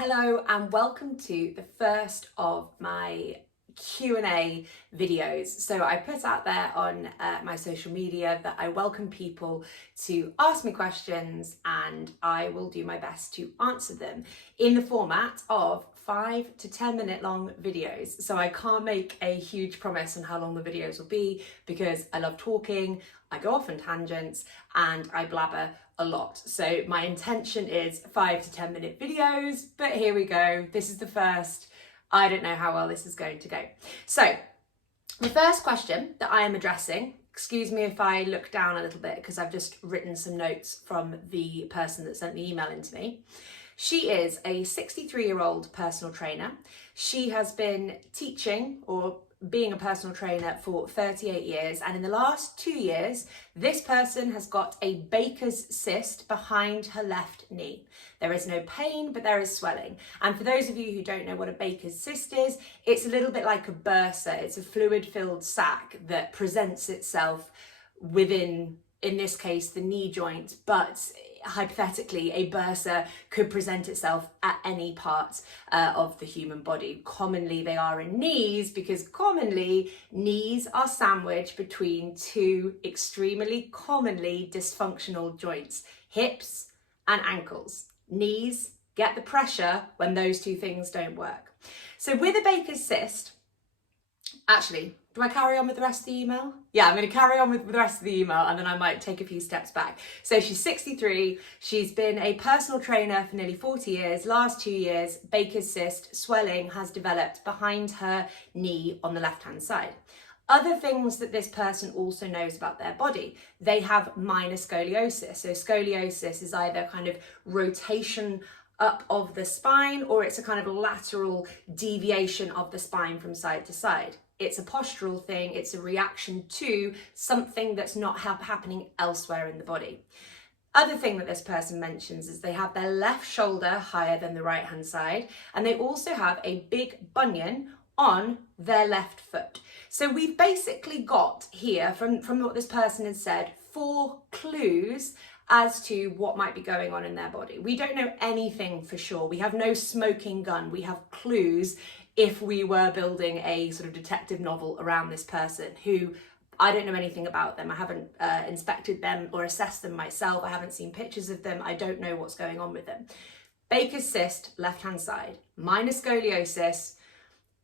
Hello and welcome to the first of my Q&A videos. So I put out there on my social media that I welcome people to ask me questions and I will do my best to answer them in the format of 5 to 10 minute long videos. So I can't make a huge promise on how long the videos will be because I love talking, I go off on tangents and I blabber a lot. So my intention is 5 to 10 minute videos, but here we go. This is the first. I don't know how well this is going to go. So the first question that I am addressing, excuse me if I look down a little bit because I've just written some notes from the person that sent the email in to me. She is a 63-year-old personal trainer. She has been teaching or being a personal trainer for 38 years, and in the last 2 years this person has got a Baker's cyst behind her left knee. There is no pain, but there is swelling, and for those of you who don't know what a Baker's cyst is, it's a little bit like a bursa. It's a fluid filled sac that presents itself within, in this case, the knee joint, but hypothetically a bursa could present itself at any part of the human body. Commonly they are in knees because commonly knees are sandwiched between two extremely commonly dysfunctional joints, hips and ankles. Knees get the pressure when those two things don't work. So with a Baker's cyst, actually, do I carry on with the rest of the email? Yeah, I'm going to carry on with the rest of the email and then I might take a few steps back. So she's 63, she's been a personal trainer for nearly 40 years. Last 2 years, Baker's cyst swelling has developed behind her knee on the left-hand side. Other things that this person also knows about their body, they have minor scoliosis. So scoliosis is either kind of rotation up of the spine or it's a kind of lateral deviation of the spine from side to side. It's a postural thing, it's a reaction to something that's not happening elsewhere in the body. Other thing that this person mentions is they have their left shoulder higher than the right hand side, and they also have a big bunion on their left foot. So we've basically got here, from what this person has said, 4 clues as to what might be going on in their body. We don't know anything for sure. We have no smoking gun. We have clues if we were building a sort of detective novel around this person who I don't know anything about them. I haven't inspected them or assessed them myself. I haven't seen pictures of them. I don't know what's going on with them. Baker's cyst, left-hand side, minor scoliosis,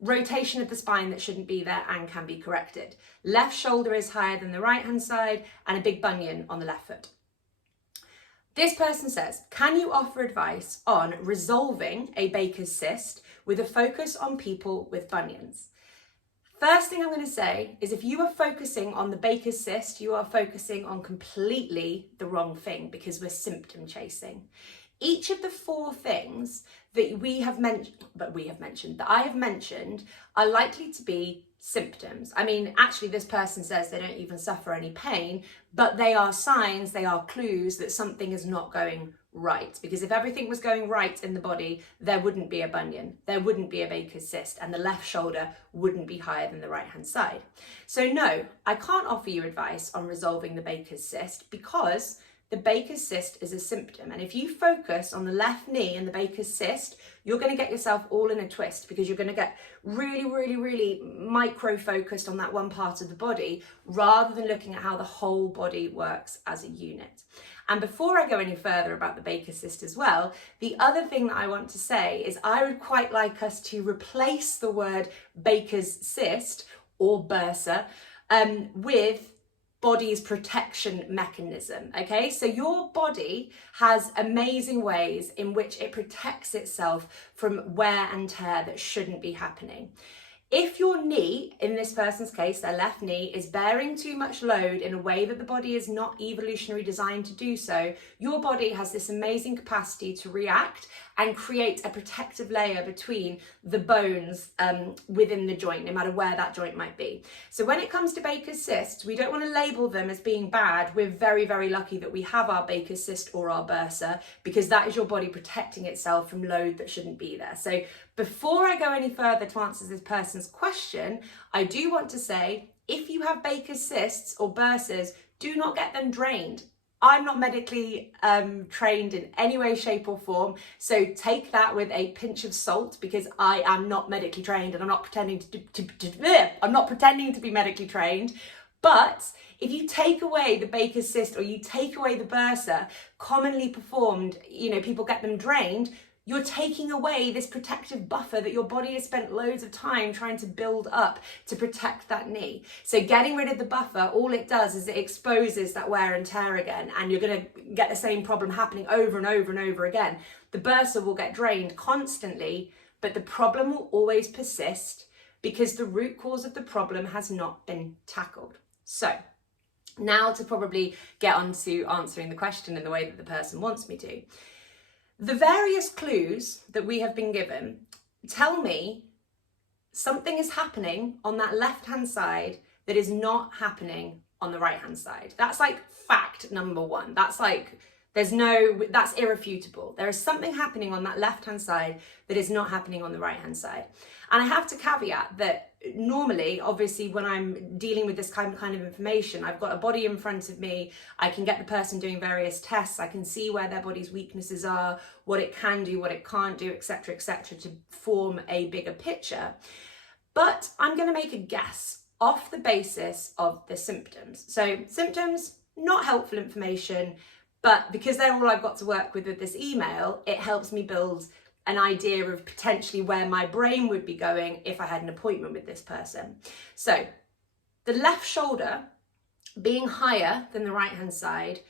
rotation of the spine that shouldn't be there and can be corrected. Left shoulder is higher than the right-hand side and a big bunion on the left foot. This person says, can you offer advice on resolving a Baker's cyst with a focus on people with bunions? First thing I'm going to say is if you are focusing on the Baker's cyst, you are focusing on completely the wrong thing because we're symptom chasing. Each of the 4 things that I have mentioned are likely to be symptoms. I mean, actually this person says they don't even suffer any pain, but they are signs, they are clues that something is not going right. Because if everything was going right in the body, there wouldn't be a bunion, there wouldn't be a Baker's cyst, and the left shoulder wouldn't be higher than the right hand side. So no, I can't offer you advice on resolving the Baker's cyst because the Baker's cyst is a symptom, and if you focus on the left knee and the Baker's cyst, you're going to get yourself all in a twist because you're going to get really micro focused on that one part of the body rather than looking at how the whole body works as a unit. And before I go any further about the Baker's cyst as well, the other thing that I want to say is I would quite like us to replace the word Baker's cyst or bursa with body's protection mechanism. Okay, so your body has amazing ways in which it protects itself from wear and tear that shouldn't be happening. If your knee, in this person's case, their left knee, is bearing too much load in a way that the body is not evolutionarily designed to do so, your body has this amazing capacity to react and create a protective layer between the bones within the joint, no matter where that joint might be. So when it comes to Baker's cysts, we don't want to label them as being bad. We're very lucky that we have our Baker's cyst or our bursa because that is your body protecting itself from load that shouldn't be there. So before I go any further to answer this person's question, I do want to say, if you have Baker's cysts or bursas, do not get them drained. I'm not medically trained in any way, shape or form. So take that with a pinch of salt, because I am not medically trained and I'm not pretending I'm not pretending to be medically trained. But if you take away the Baker's cyst or you take away the bursa, commonly performed, people get them drained, you're taking away this protective buffer that your body has spent loads of time trying to build up to protect that knee. So getting rid of the buffer, all it does is it exposes that wear and tear again, and you're going to get the same problem happening over and over and over again. The bursa will get drained constantly, but the problem will always persist because the root cause of the problem has not been tackled. So now to probably get on to answering the question in the way that the person wants me to. The various clues that we have been given tell me something is happening on that left-hand side that is not happening on the right-hand side. That's like fact number one. That's like, that's irrefutable. There is something happening on that left-hand side that is not happening on the right-hand side. And I have to caveat that normally, obviously, when I'm dealing with this kind of information, I've got a body in front of me, I can get the person doing various tests, I can see where their body's weaknesses are, what it can do, what it can't do, etc., to form a bigger picture. But I'm going to make a guess off the basis of the symptoms. So symptoms, not helpful information, but because they're all I've got to work with this email, it helps me build an idea of potentially where my brain would be going if I had an appointment with this person. So the left shoulder being higher than the right-hand side,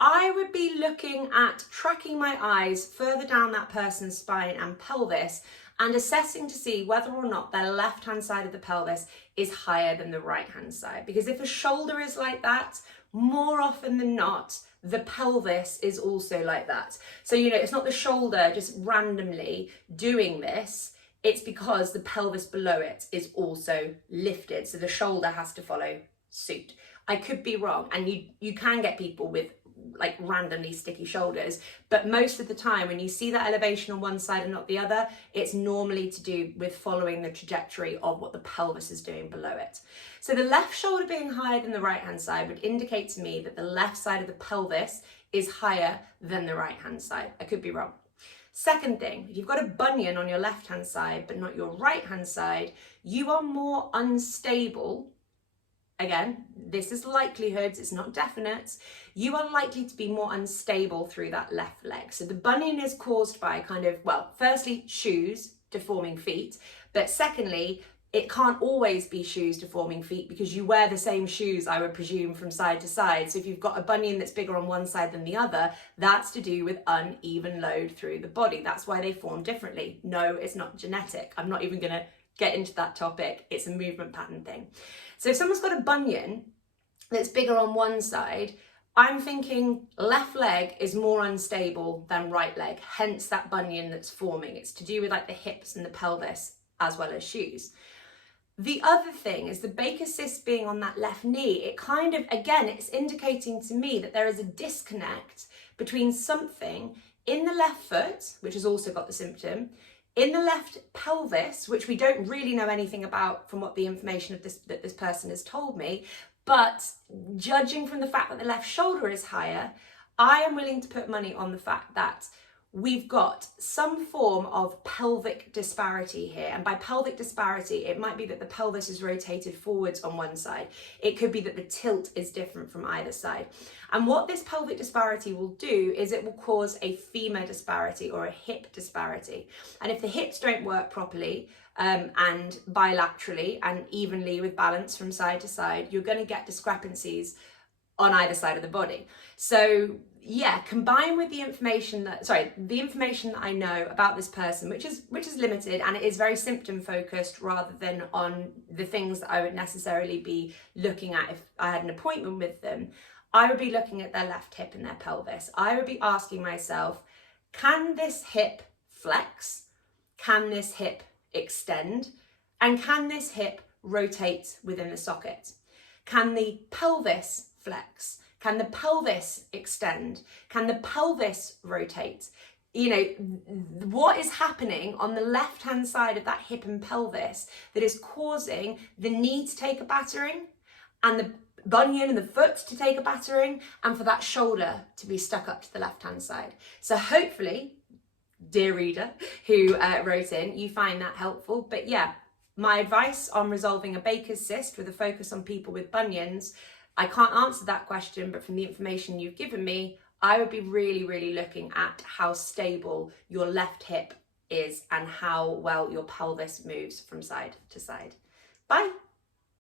I would be looking at tracking my eyes further down that person's spine and pelvis and assessing to see whether or not their left-hand side of the pelvis is higher than the right-hand side. Because if a shoulder is like that, more often than not, the pelvis is also like that. So, it's not the shoulder just randomly doing this. It's because the pelvis below it is also lifted. So the shoulder has to follow suit. I could be wrong. And you can get people with like randomly sticky shoulders, but most of the time when you see that elevation on one side and not the other, it's normally to do with following the trajectory of what the pelvis is doing below it. So the left shoulder being higher than the right hand side would indicate to me that the left side of the pelvis is higher than the right hand side. I could be wrong. Second thing, if you've got a bunion on your left hand side but not your right hand side, you are more unstable. Again, this is likelihoods, it's not definite. You are likely to be more unstable through that left leg. So the bunion is caused by firstly, shoes deforming feet, but secondly, it can't always be shoes deforming feet because you wear the same shoes, I would presume, from side to side. So if you've got a bunion that's bigger on one side than the other, that's to do with uneven load through the body. That's why they form differently. No, it's not genetic. I'm not even going to get into that topic. It's a movement pattern thing. So if someone's got a bunion that's bigger on one side, I'm thinking left leg is more unstable than right leg, hence that bunion that's forming. It's to do with like the hips and the pelvis as well as shoes. The other thing is the Baker's cyst being on that left knee. It kind of, again, it's indicating to me that there is a disconnect between something in the left foot, which has also got the symptom, in the left pelvis, which we don't really know anything about from what the information of that this person has told me, but judging from the fact that the left shoulder is higher, I am willing to put money on the fact that we've got some form of pelvic disparity here. And by pelvic disparity, it might be that the pelvis is rotated forwards on one side. It could be that the tilt is different from either side. And what this pelvic disparity will do is it will cause a femur disparity or a hip disparity. And if the hips don't work properly and bilaterally and evenly with balance from side to side, you're going to get discrepancies on either side of the body. So yeah, combined with the information that I know about this person, which is limited, and it is very symptom focused rather than on the things that I would necessarily be looking at if I had an appointment with them, I would be looking at their left hip and their pelvis. I would be asking myself, can this hip flex? Can this hip extend? And can this hip rotate within the socket? Can the pelvis flex? Can the pelvis extend? Can the pelvis rotate? What is happening on the left-hand side of that hip and pelvis that is causing the knee to take a battering and bunion in the foot to take a battering, and for that shoulder to be stuck up to the left-hand side. So hopefully, dear reader who wrote in, you find that helpful. But yeah, my advice on resolving a Baker's cyst with a focus on people with bunions, I can't answer that question, but from the information you've given me, I would be really, really looking at how stable your left hip is and how well your pelvis moves from side to side. Bye.